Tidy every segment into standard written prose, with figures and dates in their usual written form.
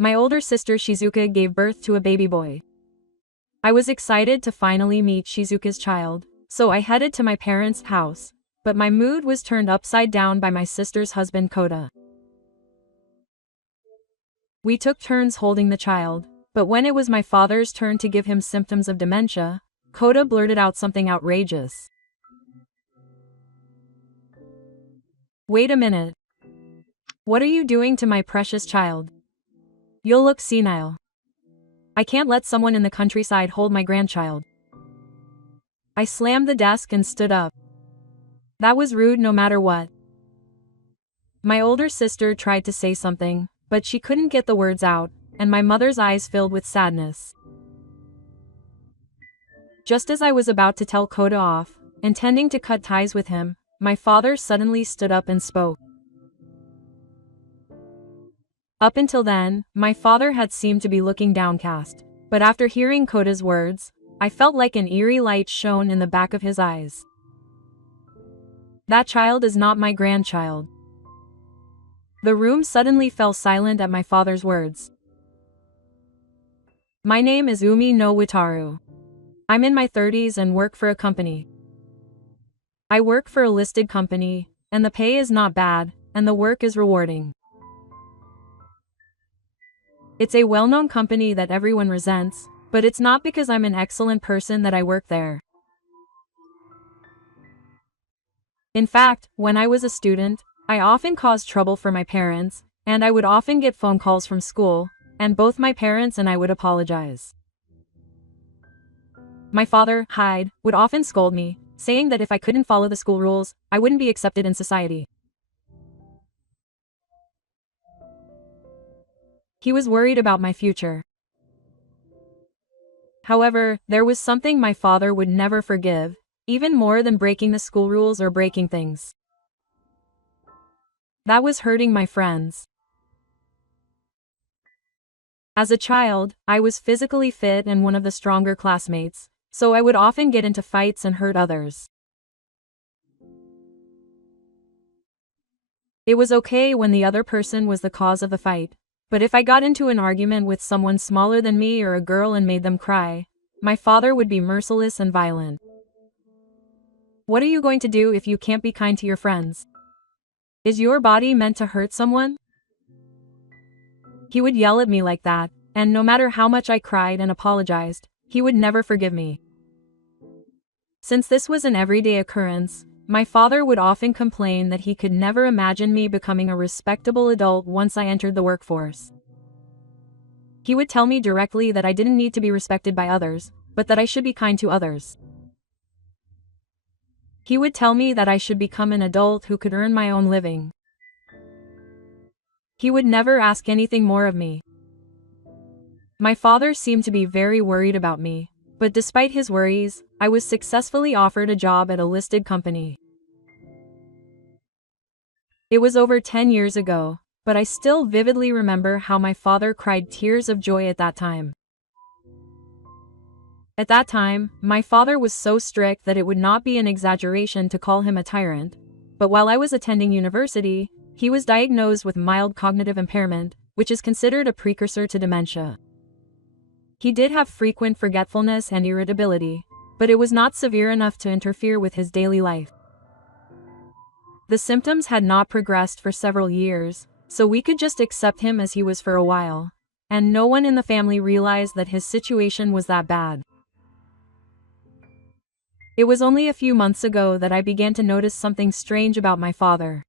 My older sister Shizuka gave birth to a baby boy. I was excited to finally meet Shizuka's child, so I headed to my parents' house, but my mood was turned upside down by my sister's husband Kota. We took turns holding the child, but when it was my father's turn to give him symptoms of dementia, Kota blurted out something outrageous. "Wait a minute. What are you doing to my precious child? You'll look senile. I can't let someone in the countryside hold my grandchild." I slammed the desk and stood up. That was rude no matter what. My older sister tried to say something, but she couldn't get the words out, and my mother's eyes filled with sadness. Just as I was about to tell Kota off, intending to cut ties with him, my father suddenly stood up and spoke. Up until then, my father had seemed to be looking downcast, but after hearing Kota's words, I felt like an eerie light shone in the back of his eyes. "That child is not my grandchild." The room suddenly fell silent at my father's words. "My name is Umi no Wataru. I'm in my 30s and work for a company. I work for a listed company, and the pay is not bad, and the work is rewarding. It's a well-known company that everyone resents, but it's not because I'm an excellent person that I work there. In fact, when I was a student, I often caused trouble for my parents, and I would often get phone calls from school, and both my parents and I would apologize. My father, Hyde, would often scold me, saying that if I couldn't follow the school rules, I wouldn't be accepted in society. He was worried about my future. However, there was something my father would never forgive, even more than breaking the school rules or breaking things. That was hurting my friends. As a child, I was physically fit and one of the stronger classmates, so I would often get into fights and hurt others. It was okay when the other person was the cause of the fight, but if I got into an argument with someone smaller than me or a girl and made them cry, my father would be merciless and violent. "What are you going to do if you can't be kind to your friends? Is your body meant to hurt someone?" He would yell at me like that, and no matter how much I cried and apologized, he would never forgive me. Since this was an everyday occurrence, my father would often complain that he could never imagine me becoming a respectable adult once I entered the workforce. He would tell me directly that I didn't need to be respected by others, but that I should be kind to others. He would tell me that I should become an adult who could earn my own living. He would never ask anything more of me. My father seemed to be very worried about me, but despite his worries, I was successfully offered a job at a listed company. It was over 10 years ago, but I still vividly remember how my father cried tears of joy at that time. At that time, my father was so strict that it would not be an exaggeration to call him a tyrant, but while I was attending university, he was diagnosed with mild cognitive impairment, which is considered a precursor to dementia. He did have frequent forgetfulness and irritability, but it was not severe enough to interfere with his daily life. The symptoms had not progressed for several years, so we could just accept him as he was for a while, and no one in the family realized that his situation was that bad. It was only a few months ago that I began to notice something strange about my father.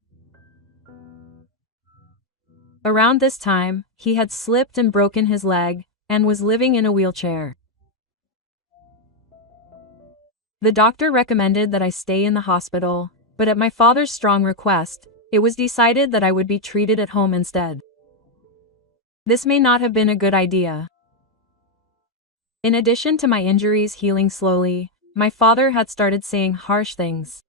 Around this time, he had slipped and broken his leg, and was living in a wheelchair. The doctor recommended that I stay in the hospital, but at my father's strong request, it was decided that I would be treated at home instead. This may not have been a good idea. In addition to my injuries healing slowly, my father had started saying harsh things.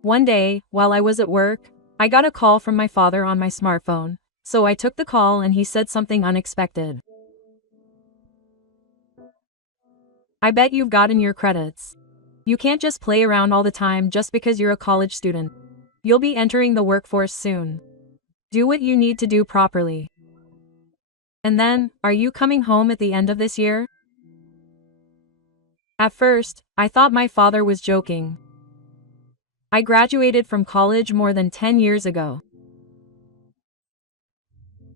One day, while I was at work, I got a call from my father on my smartphone, so I took the call and he said something unexpected. "I bet you've gotten your credits. You can't just play around all the time just because you're a college student. You'll be entering the workforce soon. Do what you need to do properly. And then, are you coming home at the end of this year? At first, I thought my father was joking. I graduated from college more than 10 years ago.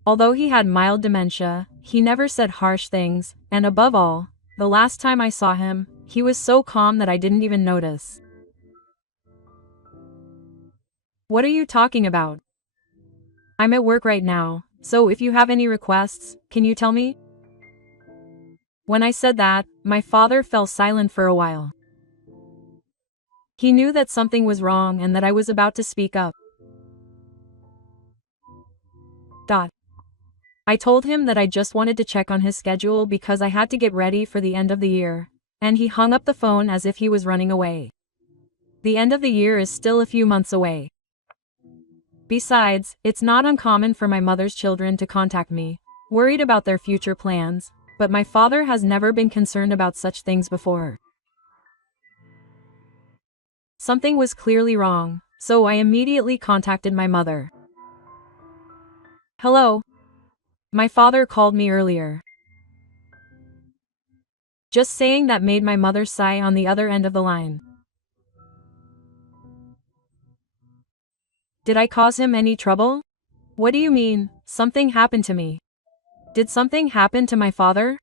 Although he had mild dementia, he never said harsh things, and above all, the last time I saw him, he was so calm that I didn't even notice. What are you talking about? I'm at work right now, so if you have any requests, can you tell me? When I said that, my father fell silent for a while. He knew that something was wrong and that I was about to speak up. I told him that I just wanted to check on his schedule because I had to get ready for the end of the year, and he hung up the phone as if he was running away. The end of the year is still a few months away. Besides, it's not uncommon for my mother's children to contact me, worried about their future plans, but my father has never been concerned about such things before. Something was clearly wrong, so I immediately contacted my mother. Hello. My father called me earlier. Just saying that made my mother sigh on the other end of the line. Did I cause him any trouble? What do you mean, something happened to me? Did something happen to my father?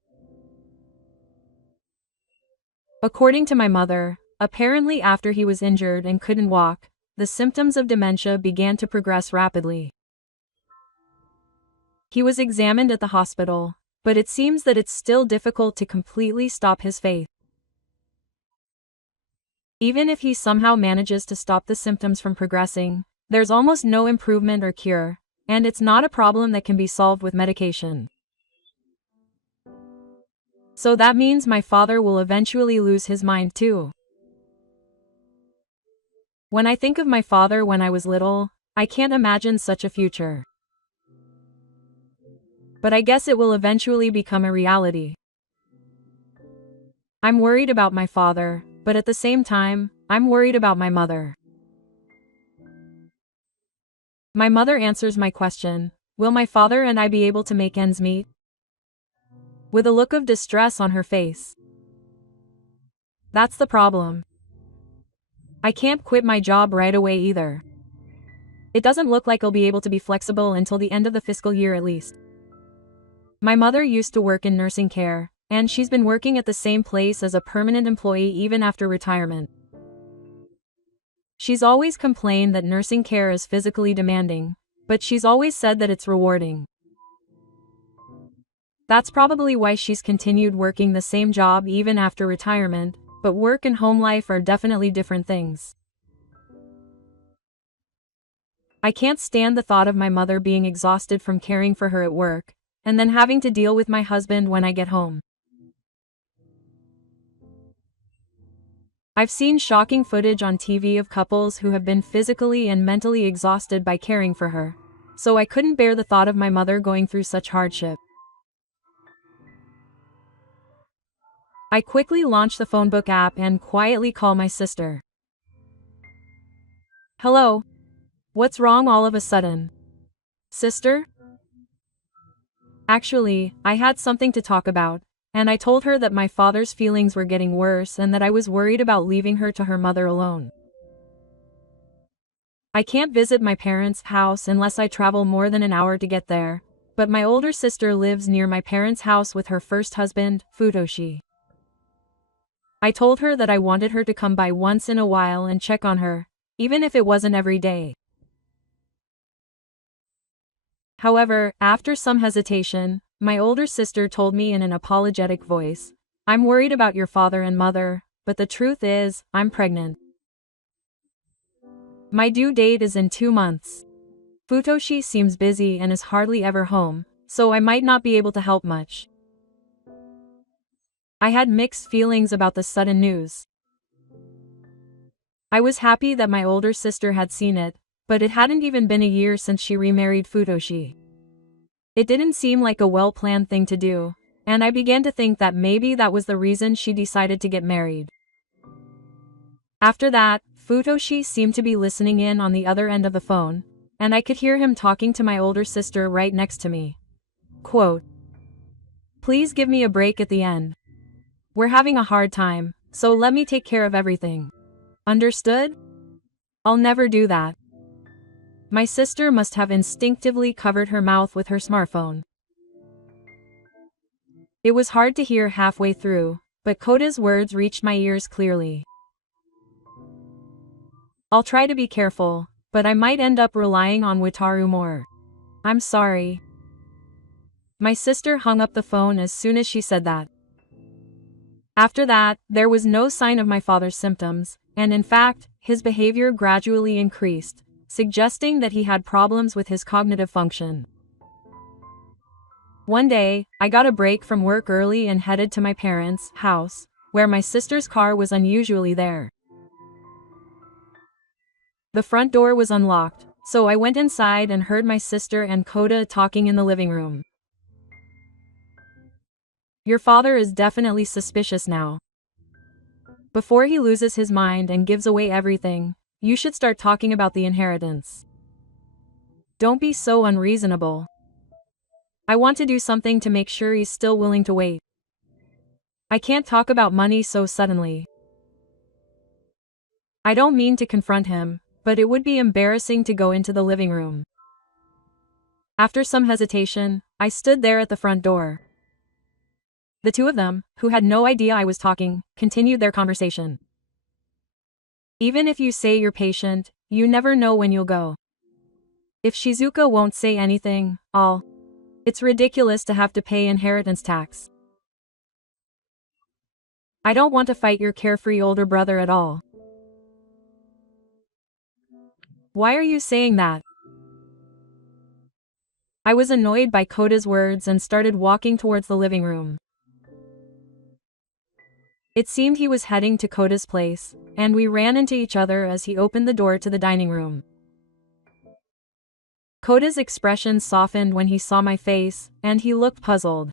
According to my mother, apparently after he was injured and couldn't walk, the symptoms of dementia began to progress rapidly. He was examined at the hospital, but it seems that it's still difficult to completely stop his fate. Even if he somehow manages to stop the symptoms from progressing, there's almost no improvement or cure, and it's not a problem that can be solved with medication. So that means my father will eventually lose his mind too. When I think of my father when I was little, I can't imagine such a future. But I guess it will eventually become a reality. I'm worried about my father, but at the same time, I'm worried about my mother. My mother answers my question, will my father and I be able to make ends meet? With a look of distress on her face. That's the problem. I can't quit my job right away either. It doesn't look like I'll be able to be flexible until the end of the fiscal year at least. My mother used to work in nursing care, and she's been working at the same place as a permanent employee even after retirement. She's always complained that nursing care is physically demanding, but she's always said that it's rewarding. That's probably why she's continued working the same job even after retirement, but work and home life are definitely different things. I can't stand the thought of my mother being exhausted from caring for her at work, and then having to deal with my husband when I get home. I've seen shocking footage on TV of couples who have been physically and mentally exhausted by caring for her, so I couldn't bear the thought of my mother going through such hardship. I quickly launch the phone book app and quietly call my sister. Hello. What's wrong all of a sudden? Sister? Actually, I had something to talk about, and I told her that my father's feelings were getting worse and that I was worried about leaving her to her mother alone. I can't visit my parents' house unless I travel more than an hour to get there, but my older sister lives near my parents' house with her first husband, Futoshi. I told her that I wanted her to come by once in a while and check on her, even if it wasn't every day. However, after some hesitation, my older sister told me in an apologetic voice, I'm worried about your father and mother, but the truth is, I'm pregnant. My due date is in 2 months. Futoshi seems busy and is hardly ever home, so I might not be able to help much. I had mixed feelings about the sudden news. I was happy that my older sister had seen it, but it hadn't even been a year since she remarried Futoshi. It didn't seem like a well-planned thing to do, and I began to think that maybe that was the reason she decided to get married. After that, Futoshi seemed to be listening in on the other end of the phone, and I could hear him talking to my older sister right next to me. Quote, "Please give me a break at the end. We're having a hard time, so let me take care of everything. Understood? I'll never do that." My sister must have instinctively covered her mouth with her smartphone. It was hard to hear halfway through, but Koda's words reached my ears clearly. "I'll try to be careful, but I might end up relying on Wataru more. I'm sorry." My sister hung up the phone as soon as she said that. After that, there was no sign of my father's symptoms, and in fact, his behavior gradually increased, suggesting that he had problems with his cognitive function. One day, I got a break from work early and headed to my parents' house, where my sister's car was unusually there. The front door was unlocked, so I went inside and heard my sister and Koda talking in the living room. "Your father is definitely suspicious now. Before he loses his mind and gives away everything, you should start talking about the inheritance. Don't be so unreasonable. I want to do something to make sure he's still willing to wait. I can't talk about money so suddenly. I don't mean to confront him, but it would be embarrassing to go into the living room." After some hesitation, I stood there at the front door. The two of them, who had no idea I was talking, continued their conversation. "Even if you say you're patient, you never know when you'll go. If Shizuka won't say anything, it's ridiculous to have to pay inheritance tax. I don't want to fight your carefree older brother at all." "Why are you saying that?" I was annoyed by Koda's words and started walking towards the living room. It seemed he was heading to Koda's place, and we ran into each other as he opened the door to the dining room. Koda's expression softened when he saw my face, and he looked puzzled.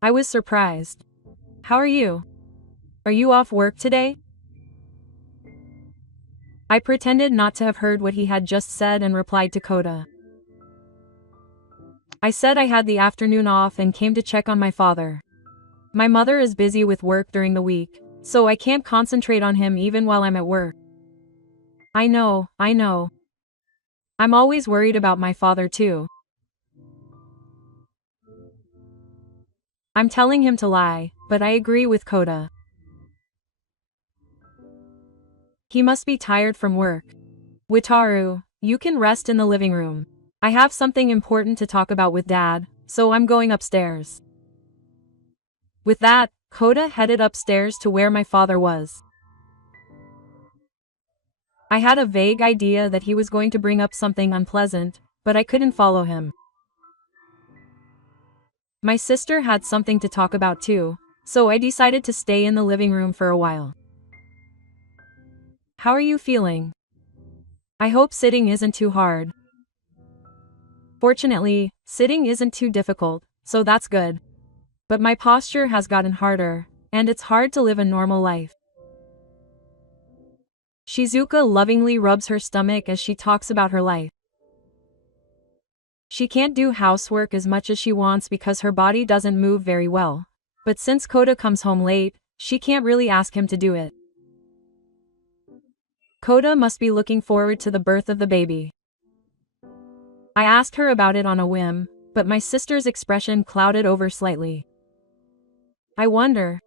I was surprised. "How are you? Are you off work today?" I pretended not to have heard what he had just said and replied to Koda. "I said I had the afternoon off and came to check on my father. My mother is busy with work during the week, so I can't concentrate on him even while I'm at work." I know. I'm always worried about my father too. I'm telling him to lie, but I agree with Koda. He must be tired from work. "Wataru, you can rest in the living room. I have something important to talk about with Dad, so I'm going upstairs." With that, Koda headed upstairs to where my father was. I had a vague idea that he was going to bring up something unpleasant, but I couldn't follow him. My sister had something to talk about too, so I decided to stay in the living room for a while. "How are you feeling? I hope sitting isn't too hard." "Fortunately, sitting isn't too difficult, so that's good. But my posture has gotten harder, and it's hard to live a normal life." Shizuka lovingly rubs her stomach as she talks about her life. She can't do housework as much as she wants because her body doesn't move very well, but since Koda comes home late, she can't really ask him to do it. Koda must be looking forward to the birth of the baby. I asked her about it on a whim, but my sister's expression clouded over slightly. I wonder.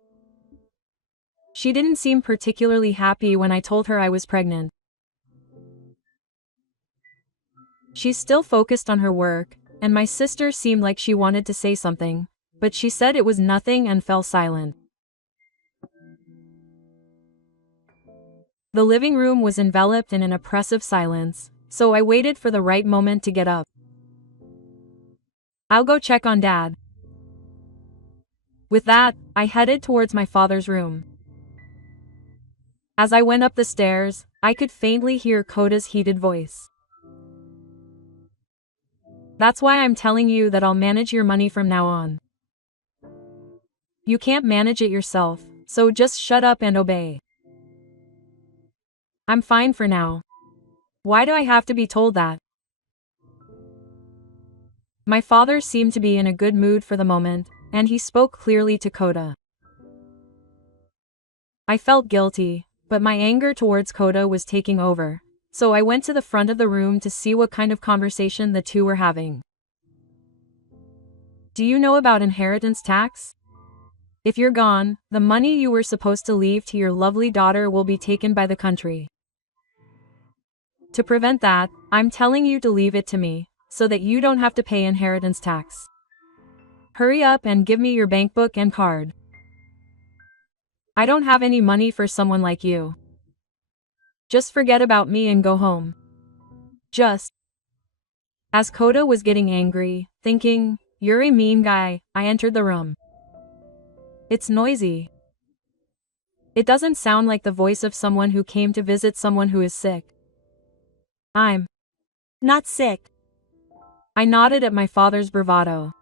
She didn't seem particularly happy when I told her I was pregnant. She's still focused on her work, and my sister seemed like she wanted to say something, but she said it was nothing and fell silent. The living room was enveloped in an oppressive silence, so I waited for the right moment to get up. "I'll go check on Dad." With that, I headed towards my father's room. As I went up the stairs, I could faintly hear Koda's heated voice. "That's why I'm telling you that I'll manage your money from now on. You can't manage it yourself, so just shut up and obey." "I'm fine for now. Why do I have to be told that? My father seemed to be in a good mood for the moment, and he spoke clearly to Koda. I felt guilty, but my anger towards Koda was taking over, so I went to the front of the room to see what kind of conversation the two were having. Do you know about inheritance tax? If you're gone, the money you were supposed to leave to your lovely daughter will be taken by the country. To prevent that, I'm telling you to leave it to me, so that you don't have to pay inheritance tax. Hurry up and give me your bank book and card. I don't have any money for someone like you. Just forget about me and go home. Just. As Koda was getting angry, thinking, "You're a mean guy," I entered the room. It's noisy. It doesn't sound like the voice of someone who came to visit someone who is sick. I'm not sick. I nodded at my father's bravado.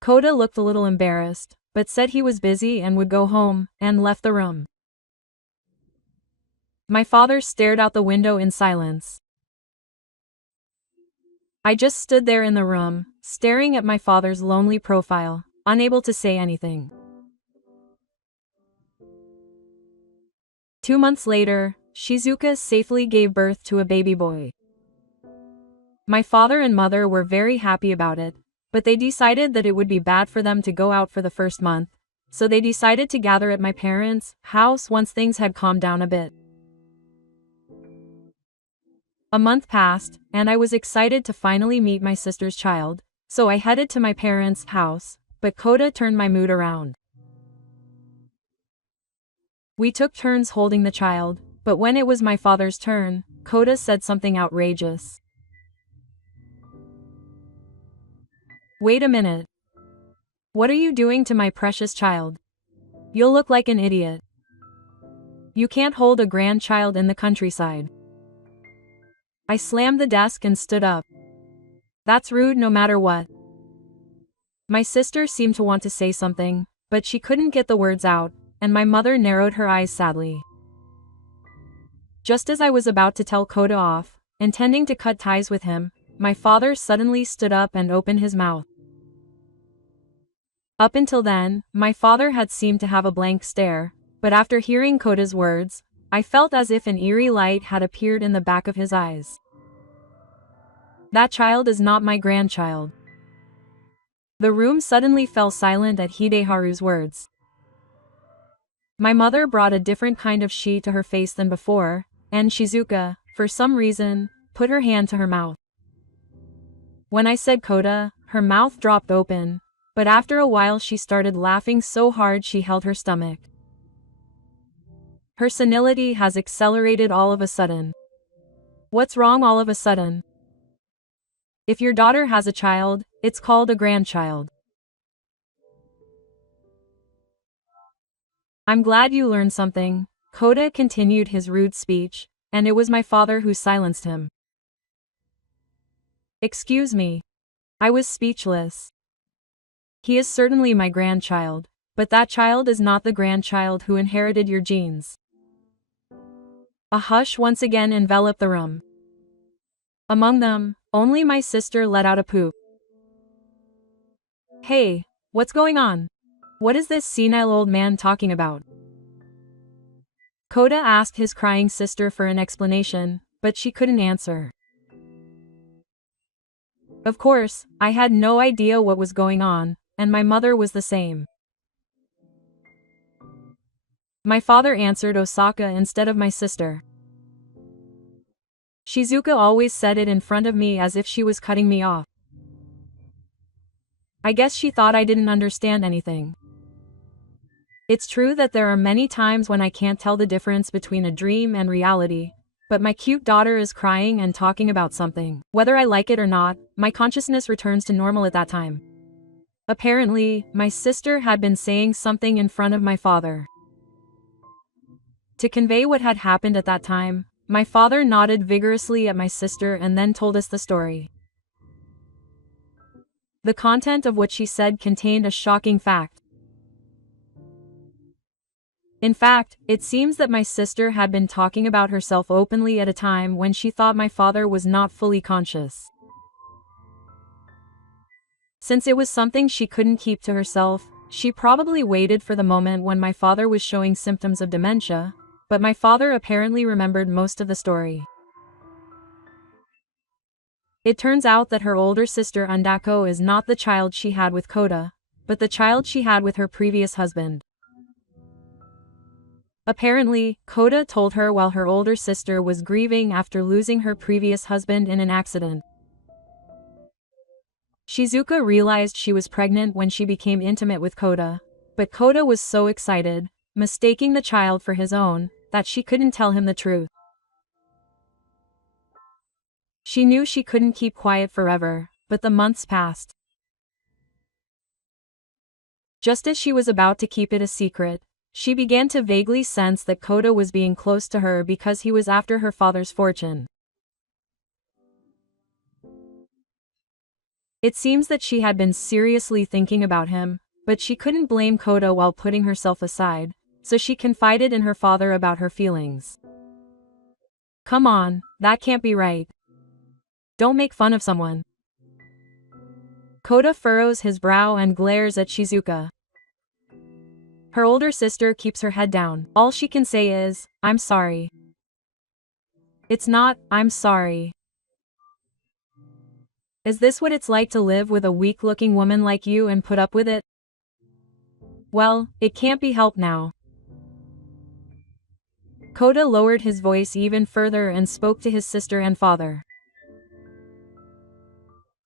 Koda looked a little embarrassed, but said he was busy and would go home, and left the room. My father stared out the window in silence. I just stood there in the room, staring at my father's lonely profile, unable to say anything. 2 months later, Shizuka safely gave birth to a baby boy. My father and mother were very happy about it, but they decided that it would be bad for them to go out for the first month, so they decided to gather at my parents' house once things had calmed down a bit. A month passed, and I was excited to finally meet my sister's child, so I headed to my parents' house, but Koda turned my mood around. We took turns holding the child, but when it was my father's turn, Koda said something outrageous. Wait a minute. What are you doing to my precious child? You'll look like an idiot. You can't hold a grandchild in the countryside. I slammed the desk and stood up. That's rude no matter what. My sister seemed to want to say something, but she couldn't get the words out, and my mother narrowed her eyes sadly. Just as I was about to tell Koda off, intending to cut ties with him, my father suddenly stood up and opened his mouth. Up until then, my father had seemed to have a blank stare, but after hearing Koda's words, I felt as if an eerie light had appeared in the back of his eyes. That child is not my grandchild. The room suddenly fell silent at Hideharu's words. My mother brought a different kind of sheet to her face than before, and Shizuka, for some reason, put her hand to her mouth. When I said Koda, her mouth dropped open, but after a while she started laughing so hard she held her stomach. Her senility has accelerated all of a sudden. What's wrong all of a sudden? If your daughter has a child, it's called a grandchild. I'm glad you learned something. Koda continued his rude speech, and it was my father who silenced him. Excuse me. I was speechless. He is certainly my grandchild, but that child is not the grandchild who inherited your genes. A hush once again enveloped the room. Among them, only my sister let out a poop. Hey, what's going on? What is this senile old man talking about? Koda asked his crying sister for an explanation, but she couldn't answer. Of course, I had no idea what was going on, and my mother was the same. My father answered Osaka instead of my sister. Shizuka always said it in front of me as if she was cutting me off. I guess she thought I didn't understand anything. It's true that there are many times when I can't tell the difference between a dream and reality, but my cute daughter is crying and talking about something. Whether I like it or not, my consciousness returns to normal at that time. Apparently, my sister had been saying something in front of my father. To convey what had happened at that time, my father nodded vigorously at my sister and then told us the story. The content of what she said contained a shocking fact. In fact, it seems that my sister had been talking about herself openly at a time when she thought my father was not fully conscious. Since it was something she couldn't keep to herself, she probably waited for the moment when my father was showing symptoms of dementia, but my father apparently remembered most of the story. It turns out that her older sister Undako is not the child she had with Koda, but the child she had with her previous husband. Apparently, Koda told her while her older sister was grieving after losing her previous husband in an accident. Shizuka realized she was pregnant when she became intimate with Koda, but Koda was so excited, mistaking the child for his own, that she couldn't tell him the truth. She knew she couldn't keep quiet forever, but the months passed. Just as she was about to keep it a secret, she began to vaguely sense that Koda was being close to her because he was after her father's fortune. It seems that she had been seriously thinking about him, but she couldn't blame Koda while putting herself aside, so she confided in her father about her feelings. "Come on, that can't be right. Don't make fun of someone." Koda furrows his brow and glares at Shizuka. Her older sister keeps her head down. All she can say is, "I'm sorry." It's not, "I'm sorry." Is this what it's like to live with a weak-looking woman like you and put up with it? Well, it can't be helped now. Koda lowered his voice even further and spoke to his sister and father.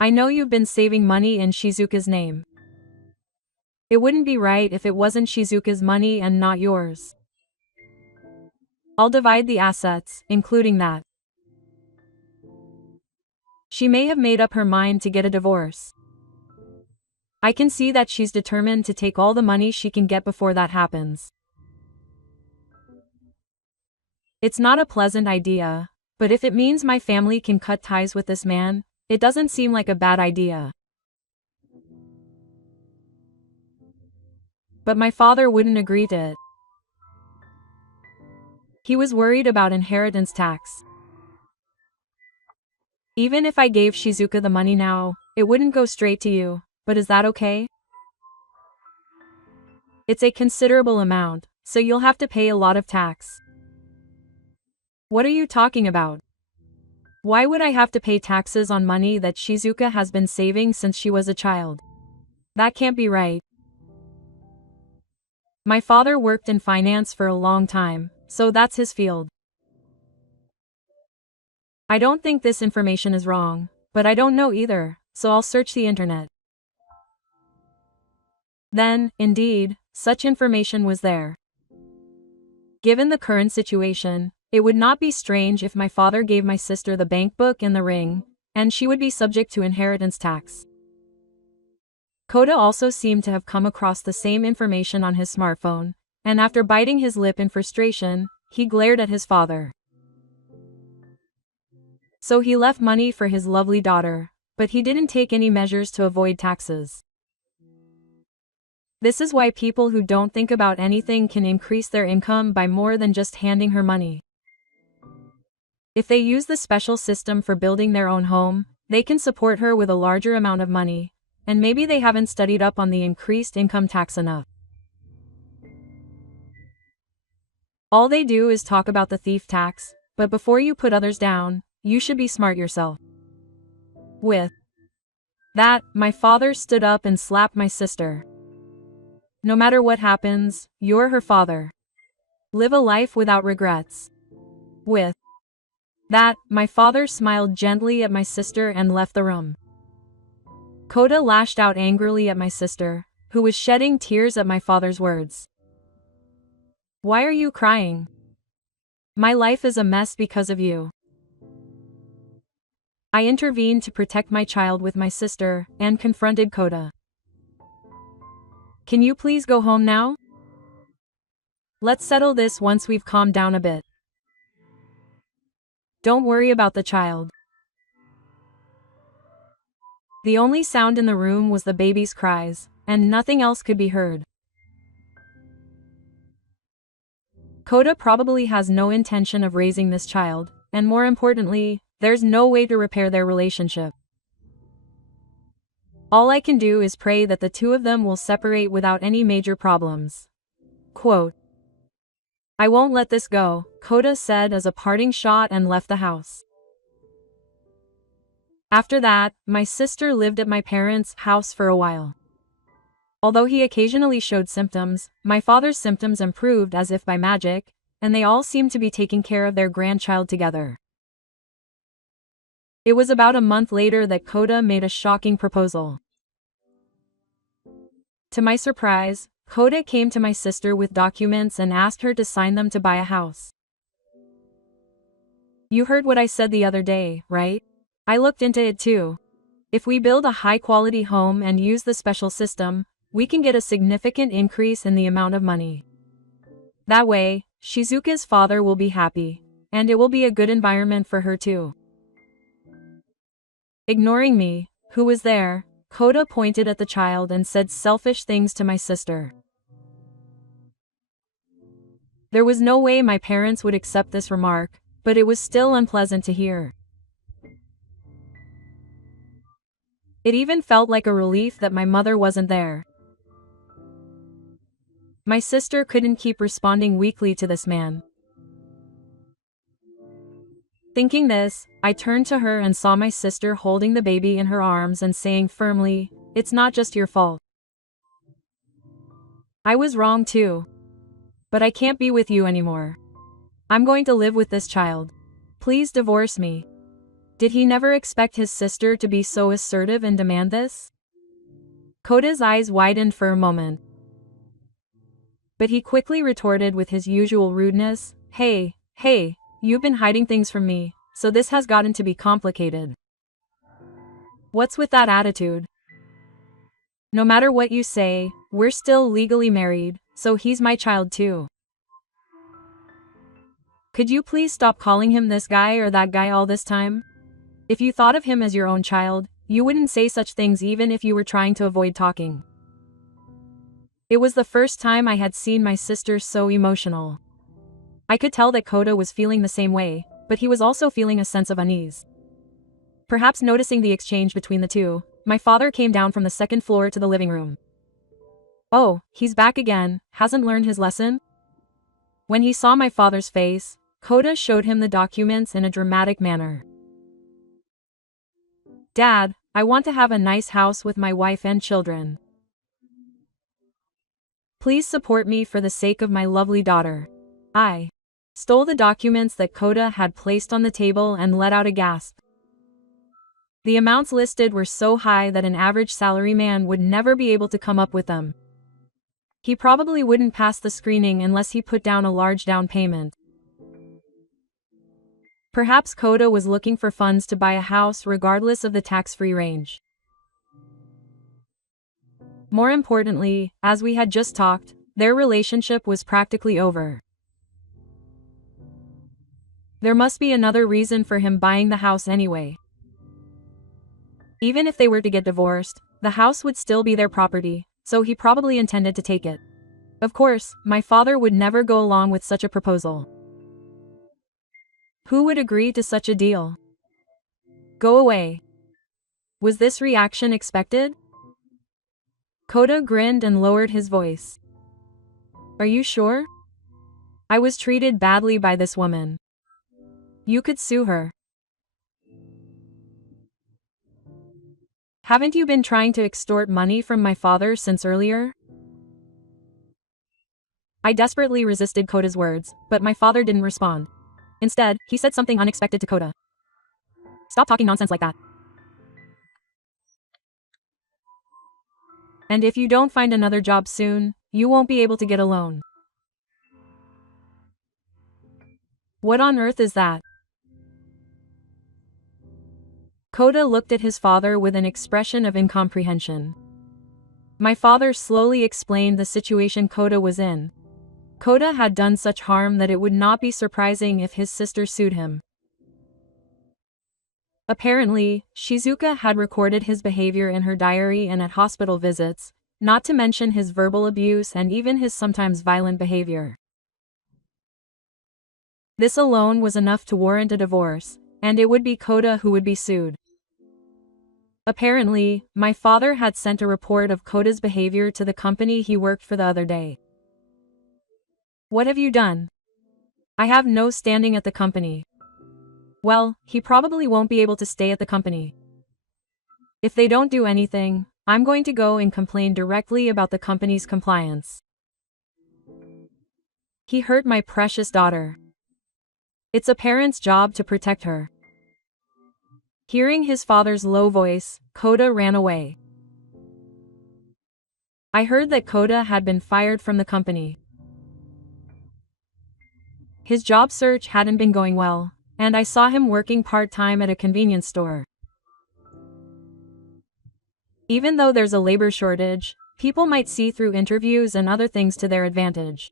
"I know you've been saving money in Shizuka's name. It wouldn't be right if it wasn't Shizuka's money and not yours. I'll divide the assets, including that." She may have made up her mind to get a divorce. I can see that she's determined to take all the money she can get before that happens. It's not a pleasant idea, but if it means my family can cut ties with this man, it doesn't seem like a bad idea. But my father wouldn't agree to it. He was worried about inheritance tax. Even if I gave Shizuka the money now, it wouldn't go straight to you, but is that okay? It's a considerable amount, so you'll have to pay a lot of tax. What are you talking about? Why would I have to pay taxes on money that Shizuka has been saving since she was a child? That can't be right. My father worked in finance for a long time, so that's his field. I don't think this information is wrong, but I don't know either, so I'll search the internet. Then, indeed, such information was there. Given the current situation, it would not be strange if my father gave my sister the bank book and the ring, and she would be subject to inheritance tax. Koda also seemed to have come across the same information on his smartphone, and after biting his lip in frustration, he glared at his father. So he left money for his lovely daughter, but he didn't take any measures to avoid taxes. This is why people who don't think about anything can increase their income by more than just handing her money. If they use the special system for building their own home, they can support her with a larger amount of money, and maybe they haven't studied up on the increased income tax enough. All they do is talk about the thief tax, but before you put others down, you should be smart yourself. With that, my father stood up and slapped my sister. No matter what happens, you're her father. Live a life without regrets. With that, my father smiled gently at my sister and left the room. Koda lashed out angrily at my sister, who was shedding tears at my father's words. "Why are you crying? My life is a mess because of you." I intervened to protect my child with my sister, and confronted Koda. "Can you please go home now? Let's settle this once we've calmed down a bit. Don't worry about the child." The only sound in the room was the baby's cries, and nothing else could be heard. Kota probably has no intention of raising this child, and more importantly, there's no way to repair their relationship. All I can do is pray that the two of them will separate without any major problems. Quote, "I won't let this go," Kota said as a parting shot and left the house. After that, my sister lived at my parents' house for a while. Although he occasionally showed symptoms, my father's symptoms improved as if by magic, and they all seemed to be taking care of their grandchild together. It was about a month later that Kota made a shocking proposal. To my surprise, Kota came to my sister with documents and asked her to sign them to buy a house. "You heard what I said the other day, right? I looked into it too. If we build a high-quality home and use the special system, we can get a significant increase in the amount of money. That way, Shizuka's father will be happy, and it will be a good environment for her too." Ignoring me, who was there, Kota pointed at the child and said selfish things to my sister. There was no way my parents would accept this remark, but it was still unpleasant to hear. It even felt like a relief that my mother wasn't there. My sister couldn't keep responding weakly to this man. Thinking this, I turned to her and saw my sister holding the baby in her arms and saying firmly, "It's not just your fault. I was wrong too. But I can't be with you anymore. I'm going to live with this child. Please divorce me." Did he never expect his sister to be so assertive and demand this? Kota's eyes widened for a moment. But he quickly retorted with his usual rudeness, Hey, you've been hiding things from me, so this has gotten to be complicated. What's with that attitude? No matter what you say, we're still legally married, so he's my child too. Could you please stop calling him this guy or that guy all this time? If you thought of him as your own child, you wouldn't say such things even if you were trying to avoid talking. It was the first time I had seen my sister so emotional. I could tell that Kota was feeling the same way, but he was also feeling a sense of unease. Perhaps noticing the exchange between the two, my father came down from the second floor to the living room. "Oh, he's back again, hasn't learned his lesson?" When he saw my father's face, Kota showed him the documents in a dramatic manner. "Dad, I want to have a nice house with my wife and children. Please support me for the sake of my lovely daughter." I stole the documents that Kota had placed on the table and let out a gasp. The amounts listed were so high that an average salaryman would never be able to come up with them. He probably wouldn't pass the screening unless he put down a large down payment. Perhaps Kota was looking for funds to buy a house regardless of the tax-free range. More importantly, as we had just talked, their relationship was practically over. There must be another reason for him buying the house anyway. Even if they were to get divorced, the house would still be their property, so he probably intended to take it. Of course, my father would never go along with such a proposal. Who would agree to such a deal? Go away. Was this reaction expected? Kota grinned and lowered his voice. Are you sure? I was treated badly by this woman. You could sue her. Haven't you been trying to extort money from my father since earlier? I desperately resisted Kota's words, but my father didn't respond. Instead, he said something unexpected to Kota. Stop talking nonsense like that. And if you don't find another job soon, you won't be able to get a loan. What on earth is that? Kota looked at his father with an expression of incomprehension. My father slowly explained the situation Kota was in. Kota had done such harm that it would not be surprising if his sister sued him. Apparently, Shizuka had recorded his behavior in her diary and at hospital visits, not to mention his verbal abuse and even his sometimes violent behavior. This alone was enough to warrant a divorce, and it would be Koda who would be sued. Apparently, my father had sent a report of Koda's behavior to the company he worked for the other day. What have you done? I have no standing at the company. Well, he probably won't be able to stay at the company. If they don't do anything, I'm going to go and complain directly about the company's compliance. He hurt my precious daughter. It's a parent's job to protect her. Hearing his father's low voice, Koda ran away. I heard that Koda had been fired from the company. His job search hadn't been going well, and I saw him working part-time at a convenience store. Even though there's a labor shortage, people might see through interviews and other things to their advantage.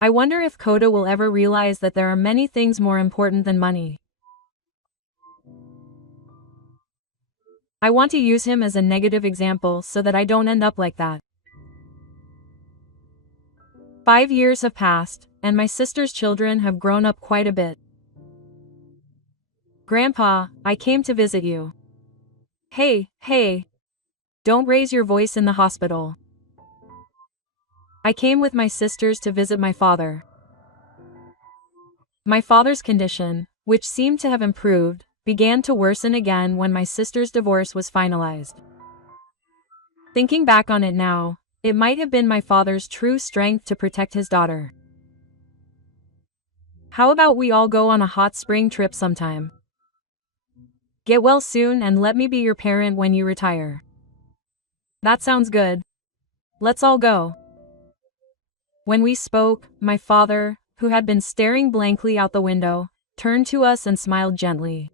I wonder if Koda will ever realize that there are many things more important than money. I want to use him as a negative example so that I don't end up like that. 5 years have passed, and my sister's children have grown up quite a bit. Grandpa, I came to visit you. Hey, don't raise your voice in the hospital. I came with my sisters to visit my father. My father's condition, which seemed to have improved, began to worsen again when my sister's divorce was finalized. Thinking back on it now, it might have been my father's true strength to protect his daughter. How about we all go on a hot spring trip sometime? Get well soon and let me be your parent when you retire. That sounds good. Let's all go. When we spoke, my father, who had been staring blankly out the window, turned to us and smiled gently.